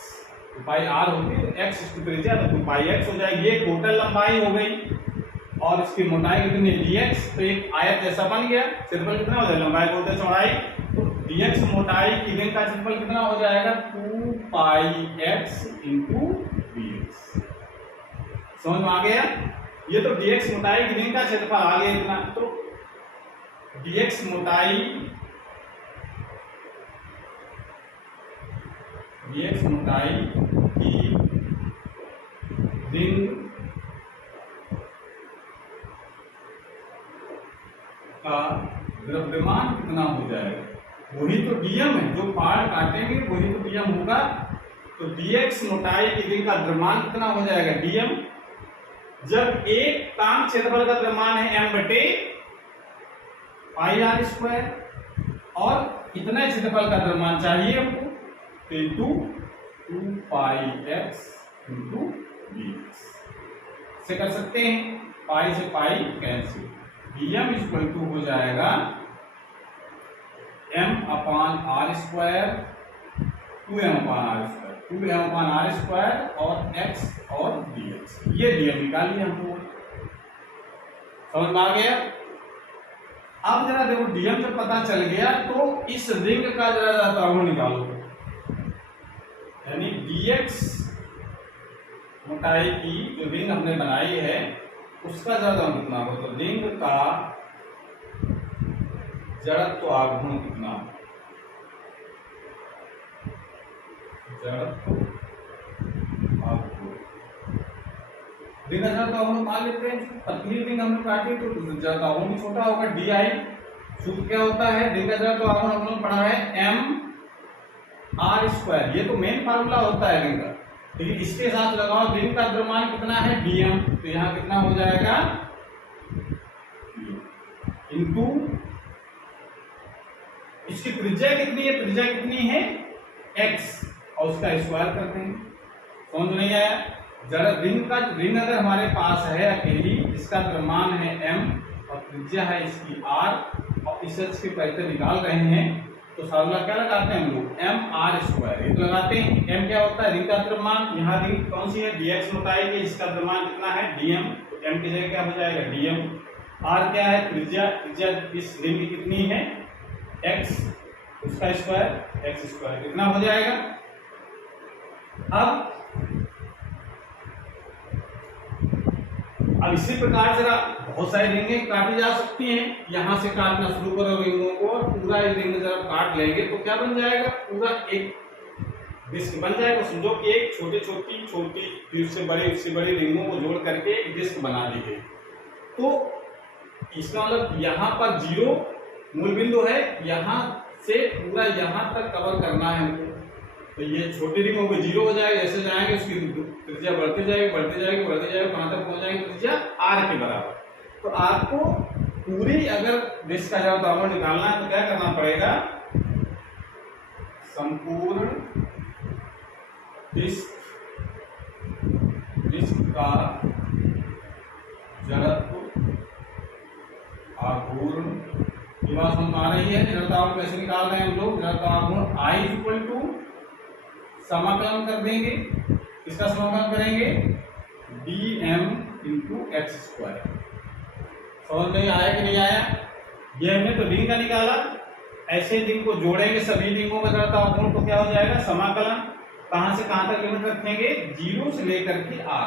2 पाई r होगी, तो x इसकी त्रिज्या तो 2 पाई x हो जाएगी, ये टोटल लंबाई हो गई। और इसकी मोटाई कितनी dx, तो एक आयत जैसा बन गया, क्षेत्रफल कितना हो जाएगा, लंबाई बोलते हैं चौड़ाई, तो dx मोटाई की रिंग का क्षेत्रफल कितना हो जाएगा 2 पाई x इंटू dx। समझ में आ गया, ये तो dx मोटाई की रिंग का क्षेत्रफल आ गया इतना। तो dx मोटाई की रिंग का द्रव्यमान कितना हो जाएगा, वही तो dm है, जो पार्ट काटेंगे वही तो dm होगा। तो dx मोटाई की रिंग का द्रव्यमान कितना हो जाएगा dm, जब एक काम क्षेत्रफल का द्रव्यमान है m बटे पाई आर स्क्वायर और इतना क्षेत्रफल का द्रव्यमान चाहिए हमको, तो into 2 pi x into dx से कर सकते हैं, पाई से pi cancel, dm equal to हो जाएगा m upon r square 2m upon r square, 2m upon r square और x और dx, ये dm निकालिए हमको, समझ में आ गया। अब जरा देखो dm जब पता चल गया तो इस रिंग का जरा त्रिभुज निकालो, यानी dx मोटाई की जो रिंग हमने बनाई है उसका जड़त्व कितना हो, तो रिंग का जड़त्व आघूर्ण कितना, जड़त्व आघूर्ण, रिंग का जड़त्व आघूर्ण मान लेते हैं, पतली रिंग हमने काटी तो जड़त्व आघूर्ण भी छोटा होगा, di सूत्र क्या होता है, रिंग का जड़त्व आघूर्ण हम लोगों ने पढ़ा है m आर स्क्वायर, ये तो मेन फार्मूला होता है रिंग का, लेकिन इसके साथ लगाओ रिंग का द्रव्यमान कितना है dm, तो यहाँ कितना हो जाएगा इंटू इसकी त्रिज्या कितनी है, त्रिज्या कितनी है x और उसका स्क्वायर करते हैं, समझ नहीं आया। जरा रिंग अगर हमारे पास है अकेली, इसका द्रव्यमान है m और त्रिज्या है इसकी r और इस के पैसे निकाल रहे हैं, तो फार्मूला क्या लगाते हैं हम लोग m आर स्क्वायर, ये तो लगाते हैं। m क्या होता है, रिंग का द्रव्यमान, यहाँ रिंग कौन सी है dx मोटाई की, इसका द्रव्यमान कितना है dm, तो m की जगह क्या हो जाएगा dm, r क्या है त्रिज्या, त्रिज्या इस रिंग की कितनी है x, उसका स्क्वायर x स्क्वायर कितना हो जाएगा। अब इसी प्रकार से बहुत सारी रिंगें काटी जा सकती हैं, यहां से काटना शुरू करो रिंगों को और पूरा एक रिंग जब काट लेंगे तो क्या बन जाएगा, पूरा एक डिस्क बन जाएगा। समझो कि एक छोटी छोटी फिर उससे बड़ी रिंगों को जोड़ करके एक डिस्क बना दी गई, तो इसका मतलब यहाँ पर 0 मूल बिंदु है, यहाँ से पूरा यहाँ तक कवर करना है हमको, तो ये छोटी रिंग होगी 0 हो जाएगा, जैसे जाएंगे उसकी त्रिज्या बढ़ती जाएगी कहाँ तक पहुंच जाएगी त्रिज्या r के बराबर। तो आपको पूरी अगर डिस्क का जड़ तापमान निकालना है तो क्या करना पड़ेगा, संपूर्ण डिस्क का जड़त्व आघूर्ण की बात समझ आ रही है। जड़ता आघूर्ण कैसे निकाल रहे हैं हम लोग, जड़ता आघूर्ण I इक्वल टू समाकलन कर देंगे, इसका समाकलन करेंगे dm इंटू एक्स स्क्वायर। समझ में आया कि नहीं आया? ये हमने तो रिंग का निकाला, ऐसे रिंग को जोड़ेंगे सभी रिंगों का जड़ता आघूर्ण तो क्या हो जाएगा, समाकलन कहां से कहां तक लिमिट रखेंगे, 0 से लेकर के r।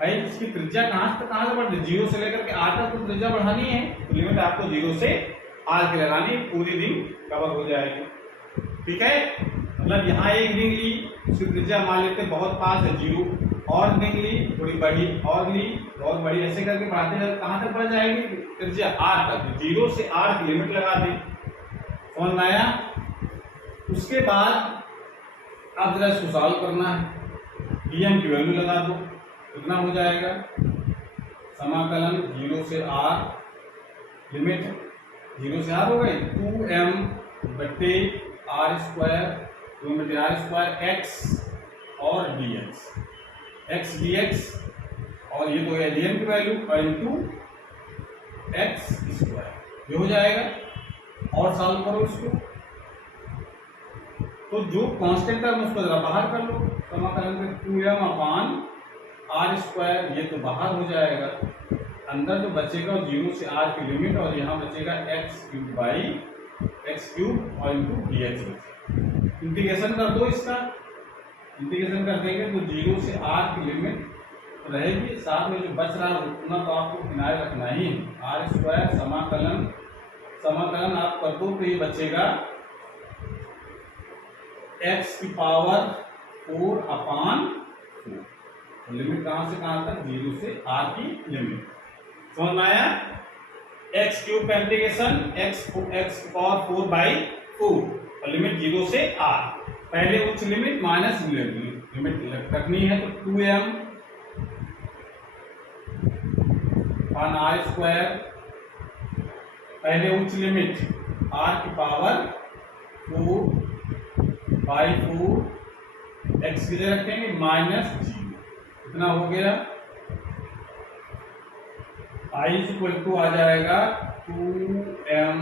भाई इसकी त्रिज्या कहां से कहां तक बढ़ती है, 0 से लेकर के r तक तो त्रिज्या बढ़ानी है, तो लिमिट आपको 0 से r की लगानी, पूरी रिंग कवर हो जाएगी। ठीक है, मतलब यहाँ एक रिंग ली, उसकी त्रिज्या मान लेते हैं बहुत पास है 0, और रिंग ली थोड़ी बड़ी, और ली बहुत बड़ी, ऐसे करके बढ़ाते जाए कहां तक बढ़ जाएगी त्रिज्या r तक, 0 से r की लिमिट लगा दी। समझ में आया? उसके बाद अब जरा इसको सॉल्व करना है, dm की वैल्यू लगा दो, कितना हो जाएगा, समाकलन 0 से r, लिमिट 0 से r हो गई 2m बटे r स्क्वायर, 2m बटे r स्क्वायर x और dx, x dx, और ये तो है dm की वैल्यू इंटू x स्क्वायर, ये हो जाएगा। और सॉल्व करो इसको, तो जो कांस्टेंट टर्म उसको जरा बाहर कर लो, समाकलन में 2m अपान r स्क्वायर, ये तो बाहर हो जाएगा, अंदर जो बचेगा 0 से r की लिमिट, और यहाँ बचेगा x cube by x cube और इंटू dx। इंटीग्रेशन कर दो, इसका इंटीग्रेशन कर देंगे तो 0 से r की लिमिट रहेगी, साथ में जो बच रहा है उतना तो आपको किनारे रखना ही है, r स्क्वायर समाकलन आप कर दो तो ये बचेगा x की पावर 4 अपान 4, लिमिट कहां से कहां तक, 0 से r की लिमिट। समझ में आया? x क्यूब का इंटीग्रेशन x की पावर 4 बाई 4 और लिमिट 0 से r, पहले उच्च लिमिट माइनस लिमिट रखनी है, तो 2m अपान r स्क्वायर, पहले उच्च लिमिट r की पावर 4 बाई 4, x की जगह रखेंगे माइनस 0, कितना हो गया, I इक्वल टू आ जाएगा 2m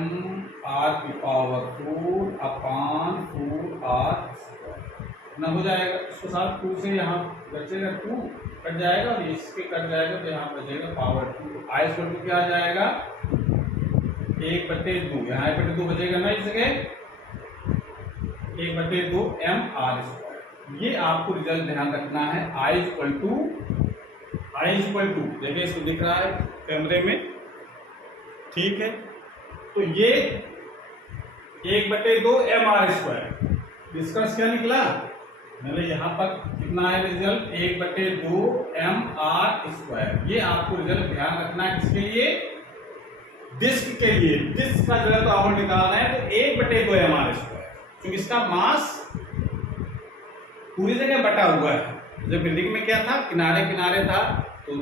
r की पावर 4 अपान 4r स्क्वायर, कितना हो जाएगा, इसको साथ 2 से यहाँ बचेगा 2 कट जाएगा, और इसके कट जाएगा तो यहाँ बचेगा पावर 2, I इक्वल टू क्या आ जाएगा 1/2, यहाँ 1/2 बचेगा ना इस जगह, 1/2 mr स्क्वायर। ये आपको रिजल्ट ध्यान रखना है, I इक्वल टू देखिए इसको दिख रहा है कैमरे में, ठीक है, तो ये 1/2 mr स्क्वायर, डिस्कस क्या निकला, मतलब यहाँ पर कितना है रिजल्ट, 1/2 mr स्क्वायर। ये आपको रिजल्ट ध्यान रखना है, किसके लिए, डिस्क के लिए, डिस्क का जगह तो आवर्त निकालना है तो 1/2 mr स्क्वायर, क्योंकि इसका मास पूरी जगह बटा हुआ है, जब बिल्डिंग में क्या था किनारे किनारे था, तो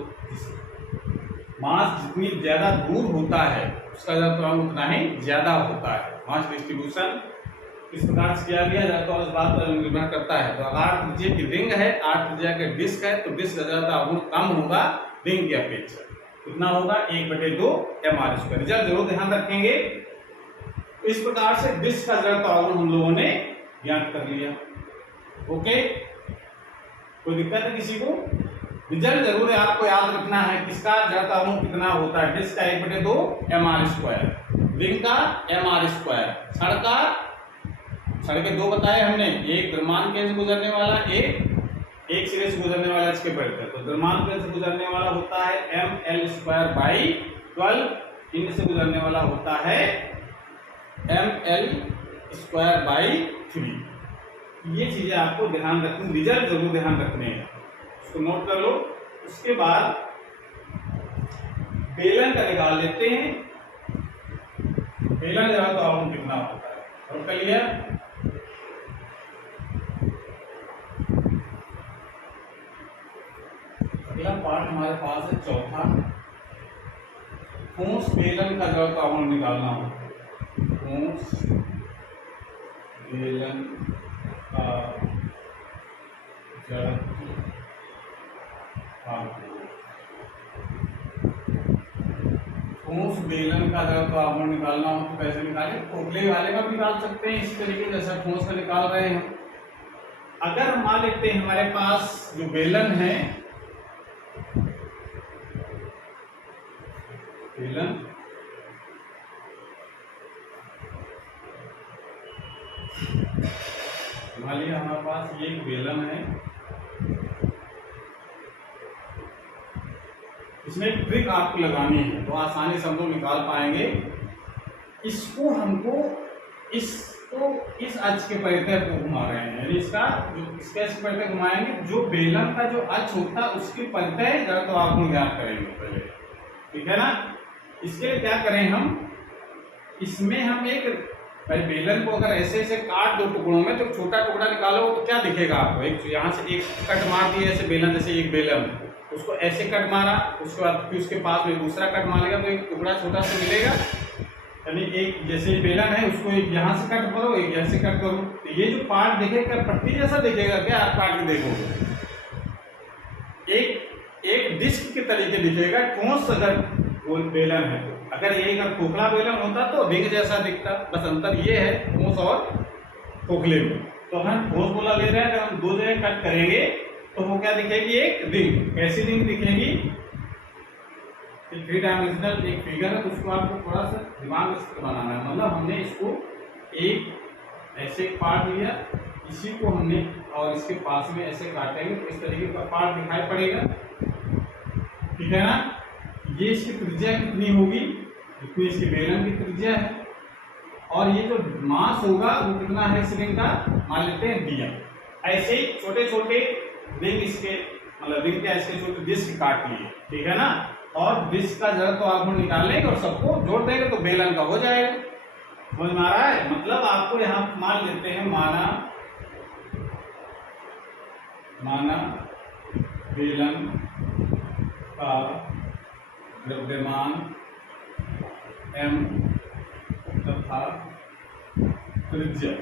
मास जितनी ज्यादा दूर होता है उसका जगह उतना ही ज्यादा होता है, मास डिस्ट्रीब्यूशन इस प्रकार से किया गया जाता है, इस बात पर निर्भर करता है। तो अगर त्रिज्या की रिंग है, 8 त्रिज्या के डिस्क है, तो डिस्क का जगह आघूर्ण कम होगा रिंग की अपेक्षा, कितना होगा 1/2 mr स्क्वायर। रिजल्ट जरूर ध्यान रखेंगे। इस प्रकार से डिस्क का जड़ आघूर्ण हम लोगों ने ज्ञात कर लिया। ओके, कोई दिक्कत है किसी को? रिजल्ट जरूर है, आपको याद रखना है किसका जड़ आघूर्ण कितना होता है, डिस्क का 1/2 mr स्क्वायर, रिंग का mr स्क्वायर, छड़ के दो बताए हमने, एक द्रव्यमान केंद्र से गुजरने वाला, एक सिरे से गुजरने वाला, इसके पढ़ते। तो द्रव्यमान केंद्र से गुजरने वाला होता है ml स्क्वायर बाई 12, इनमें से गुजरने वाला होता है ml स्क्वायर बाई 3। ये चीजें आपको ध्यान रखनी, रिजल्ट जरूर ध्यान रखने हैं, इसको नोट कर लो। उसके बाद बेलन का निकाल लेते हैं, बेलन जरा तो आघूर्ण कितना होता है, और कर लिया। अगला पार्ट हमारे पास है चौथा, ठोस बेलन का जड़ त्रिकोण निकालना हो, ठोस बेलन का जड़ ठोस बेलन का जड़ त्रिकोण निकालना हो तो कैसे निकाले? खोखले वाले का भी निकाल सकते हैं इस तरीके जैसा ठोस का निकाल रहे हैं। अगर मान लेते हैं हमारे पास जो बेलन है, बेलन मान लिया हमारे पास ये एक बेलन है, इसमें एक ट्रिक आपको लगानी है तो आसानी से हम लोग निकाल पाएंगे। इसको हमको इस अक्ष के परिधि को घुमा रहे हैं, यानी इसका जो इसके अक्ष के परिधि घुमाएंगे, जो बेलन का जो अक्ष होता है उसकी परिधि जड़ त्रिकोण ज्ञात करेंगे पहले, ठीक है ना। इसके लिए क्या करें हम, इसमें हम एक भाई बेलन को अगर ऐसे ऐसे काट दो टुकड़ों में तो छोटा टुकड़ा निकालो तो क्या दिखेगा आपको? एक यहाँ से एक कट मार दिया ऐसे बेलन, जैसे एक बेलन उसको ऐसे कट मारा, उसके बाद फिर उसके पास में दूसरा कट मारेगा तो एक टुकड़ा छोटा सा मिलेगा। यानी एक जैसे बेलन है उसको एक यहाँ से कट करो, एक यहाँ से कट करो, तो ये जो पार्ट दिखेगा पट्टी जैसा दिखेगा क्या? आप काट के देखोगे एक डिस्क के तरीके दिखेगा। ठोस अगर बेलन है, अगर ये अगर खोखला बेलन होता तो रिंग जैसा दिखता, बस अंतर ये है ठोस और खोखले में। तो हम ठोस गोला ले रहे हैं, अगर हम दो जगह कट करेंगे तो वो क्या दिखेगी? एक रिंग। कैसी रिंग दिखेगी? थ्री डायमेंशनल एक फिगर है, उसको आपको थोड़ा सा दिमाग से बनाना है। मतलब हमने इसको एक ऐसे पार्ट लिया, इसी को हमने और इसके पास में ऐसे काटेंगे तो इस तरीके का पार्ट दिखाई पड़ेगा, ठीक है ना। ये इसकी त्रिज्या कितनी होगी? इतनी इसकी बेलन की त्रिज्या है, और ये जो मास होगा वो कितना है इस रिंग का? मान लेते हैं dm। ऐसे ही छोटे छोटे रिंग इसके मतलब रिंग के इसके छोटे डिस्क काट लिए, ठीक है ना। और डिस्क का जड़ त्रिकोण निकाल लेंगे और सबको जोड़ देंगे तो बेलन का हो जाएगा। समझ में आ रहा है? मतलब आपको यहाँ मान लेते हैं, माना बेलन का द्रव्यमान m तथा त्रिज्या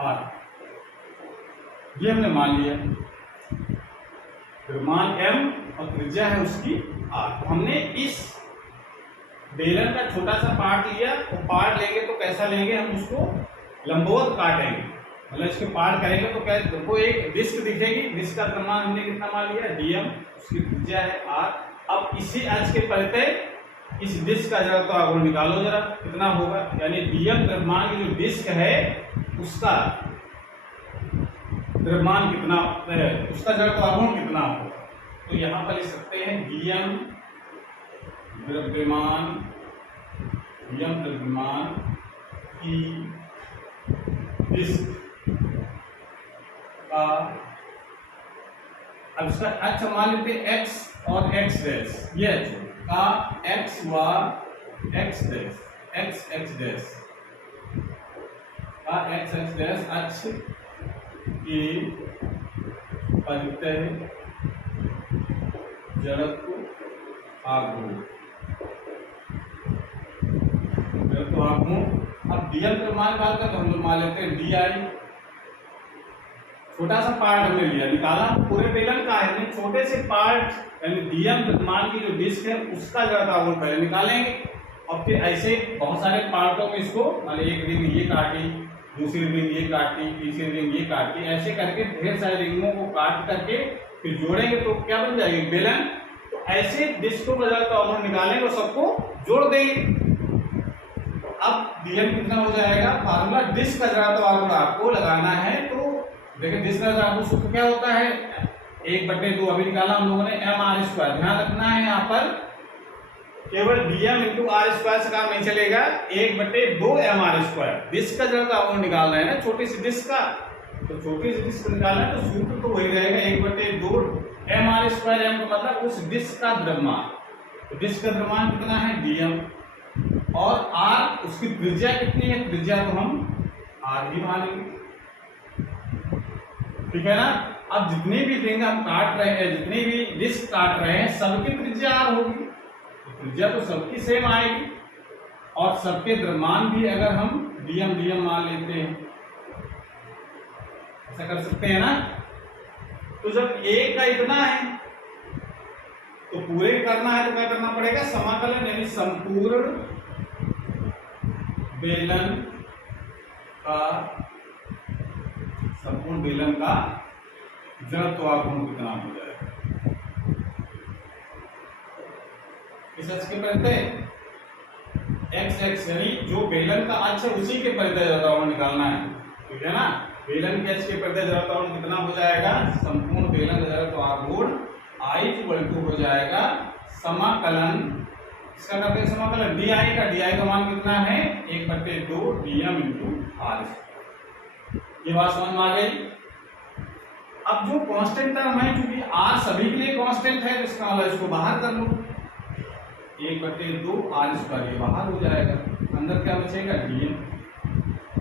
r, ये हमने मान लिया। द्रव्यमान m और त्रिज्या है उसकी r। तो हमने इस बेलन का छोटा सा पार्ट लिया, तो पार्ट लेंगे तो कैसा लेंगे? हम उसको लंबवत काटेंगे, मतलब इसके पार्ट करेंगे तो क्या देखो एक डिस्क दिखेगी। डिस्क का द्रव्यमान हमने कितना मान लिया? dm, उसकी त्रिज्या है r। अब इसी अक्ष के परिधि इस डिस्क का जड़ त्रिकोण निकालो जरा, कितना होगा? यानी dm द्रव्यमान की जो डिस्क है उसका द्रव्यमान कितना है, उसका जड़ त्रिकोण कितना होगा? तो यहाँ पर लिख सकते हैं dm द्रव्यमान की डिस्क का, अब इसका अक्ष मान लेते हैं x और x डैश, ये का x व x डैश, x डैश का x डैश अक्ष की परिधि जड़त्व आघूर्ण। अब dm का मान निकाल कर तो हम लोग मान लेते हैं di। छोटा सा पार्ट हमने लिया, निकाला पूरे बेलन का है, छोटे से पार्ट यानी dm द्रव्यमान की जो डिस्क है उसका जड़ त्रिकोण पहले निकालेंगे, और फिर ऐसे बहुत सारे पार्टों में इसको मतलब एक रिंग ये काटी, दूसरी रिंग ये काटी, तीसरी रिंग ये काटी, ऐसे करके ढेर सारे रिंगों को काट करके फिर जोड़ेंगे तो क्या बन जाएगी? बेलन। तो ऐसे डिस्कों का जड़ त्रिकोण निकालेंगे और सबको जोड़ देंगे। अब dm कितना हो जाएगा? फार्मूला डिस्क का जड़ त्रिकोण आपको लगाना है, तो देखिए डिस्क का जड़ सूत्र क्या होता है? 1/2 अभी निकाला हम लोगों ने, mr²। ध्यान रखना है यहाँ पर केवल dm इंटू r² से काम नहीं चलेगा, 1/2 mr²। डिस्क का जड़ त्रिकोण निकालना है ना छोटी सी डिस्क का, तो छोटी सी डिस्क निकालना है तो सूत्र तो वही रहेगा 1/2 mr²। m का मतलब उस डिस्क का द्रव्यमान, तो डिस्क का द्रव्यमान कितना है? dm, और r उसकी त्रिज्या कितनी है? त्रिज्या तो हम r ही मानेंगे, ठीक है ना। अब जितनी भी रिंग हम काट रहे हैं, जितनी भी डिस्क काट रहे हैं, सबकी त्रिज्या r होगी। त्रिज्या तो सबकी सेम आएगी और सबके द्रव्यमान भी अगर हम dm मान लेते हैं, ऐसा कर सकते हैं ना। तो जब एक का इतना है तो पूरे करना है तो क्या करना पड़ेगा, समाकलन, यानी संपूर्ण बेलन का जड़त्वाघूर्ण कितना हो जाएगा इस अक्ष के परितः x यानी जो बेलन का अक्ष है उसी के परितः जड़त्वाघूर्ण निकालना है, ठीक है ना। बेलन के अक्ष के परितः जड़त्वाघूर्ण कितना हो जाएगा, संपूर्ण बेलन का जड़त्वाघूर्ण I हो जाएगा समाकलन, इसका करते हैं समाकलन डी का मान कितना है 1/2 dm × r। ये बात समझ में आ गई। अब जो कांस्टेंट टर्म है, क्योंकि r सभी के लिए कांस्टेंट है तो इसका मतलब इसको बाहर कर लो, 1/2 r², ये बाहर हो जाएगा, अंदर क्या बचेगा dm।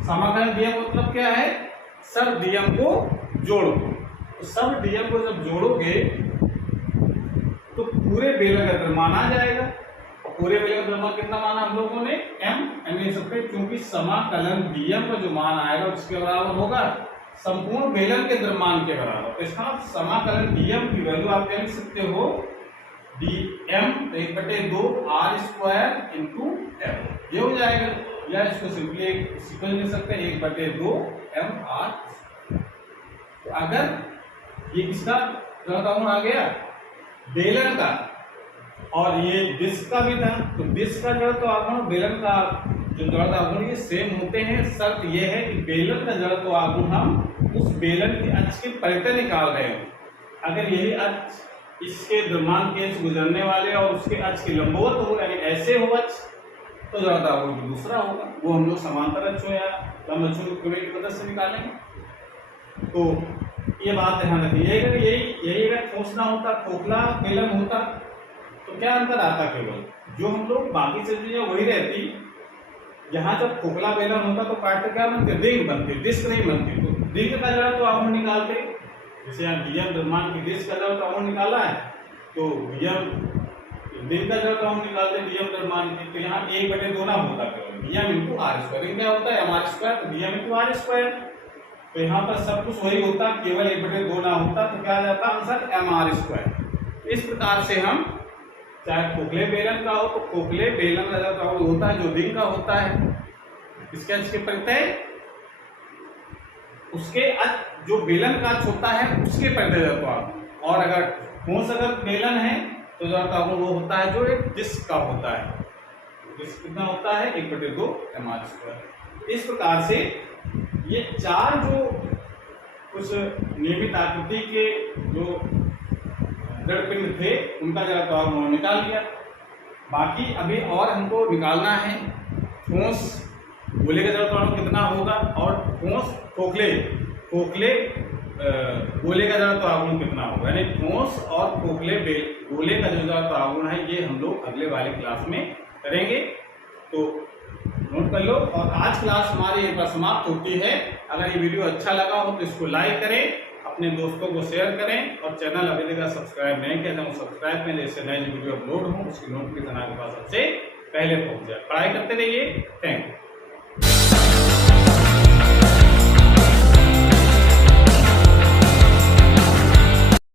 समाकलन dm मतलब क्या है, सब dm को जोड़ो, तो सब dm को जब जोड़ोगे तो पूरे बेलन का द्रव्यमान आ जाएगा। और पूरे बेलन का द्रव्यमान कितना माना हम लोगों ने, m ले सकते, क्योंकि समाकलन dm का जो मान आएगा उसके बराबर होगा संपूर्ण बेलन के द्रव्यमान के बराबर। तो इसका समाकलन dm की वैल्यू आप क्या लिख सकते हो, dm 1/2 r² × m, ये हो जाएगा। या इसको सिंपली सिंपल लिख सकते हैं 1/2 mr। तो अगर ये किसका जड़त्वाघूर्ण आ गया, बेलन का, और ये डिस्क का भी था, तो डिस्क का जड़त्वाघूर्ण बेलन का जो जड़त्वाघूर्ण ये सेम होते हैं। शर्त ये है कि बेलन का जड़त्वाघूर्ण हम उस बेलन के अक्ष के परितः निकाल रहे हो। अगर यही अक्ष इसके द्रव्यमान के अक्ष गुजरने वाले और उसके अक्ष के लंबवत हो, यानी ऐसे हो अक्ष, तो जड़त्वाघूर्ण दूसरा होगा, वो हम लोग समांतर अक्षों या लंब अक्षों की प्रमेय की मदद से निकालेंगे। तो ये बात ध्यान रखिए, अगर यही अगर ठोस ना होता, खोखला बेलन होता, तो क्या अंतर आता, केवल जो हम लोग बाकी चीजें वही रहती। यहाँ जब खोखला बेलन होता तो काट क्या बनते, रिंग बनती, डिस्क नहीं बनती। तो रिंग का जड़त्वाघूर्ण निकालते, जैसे यहाँ dm द्रव्यमान की डिस्क का जड़त्वाघूर्ण निकाला है, तो रिंग का जड़त्वाघूर्ण निकालते dm द्रव्यमान की, तो यहाँ 1/2 ना होता, केवल dm × r²। रिंग क्या होता है mr², तो dm × r²। तो यहाँ पर सब कुछ वही होता, केवल 1/2 ना होता, तो क्या आ जाता आंसर mr²। इस प्रकार से हम चाहे खोखले बेलन का हो तो खोखले बेलन का जड़त्वाघूर्ण होता है जो रिंग का होता है, इसके अक्ष के परितः, उसके अक्ष जो बेलन का अक्ष होता है उसके परितः जड़त्वाघूर्ण। और अगर ठोस अगर बेलन है तो जड़त्वाघूर्ण वो होता है जो एक डिस्क का होता है, डिस्क कितना होता है 1/2 mr²। इस प्रकार से ये चार जो कुछ नियमित आकृति के जो जड़पिंड थे उनका जड़त्वाघूर्ण निकाल लिया। बाकी अभी और हमको निकालना है ठोस गोले का जड़त्वाघूर्ण कितना होगा और ठोस खोखले गोले का जड़त्वाघूर्ण कितना होगा, यानी ठोस और खोखले गोले का जो जड़त्वाघूर्ण है ये हम लोग अगले वाले क्लास में करेंगे। तो नोट कर लो। और आज क्लास हमारी एक बार समाप्त होती है। अगर ये वीडियो अच्छा लगा हो तो इसको लाइक करें, अपने दोस्तों को शेयर करें, और चैनल अभी तक सब्सक्राइब नहीं किया तो सब्सक्राइब करें, इससे नए वीडियो अपलोड हो उसकी नोटिफिकेशन आपके पास सबसे पहले पहुंच जाए। पढ़ाई करते रहिए। Thank you.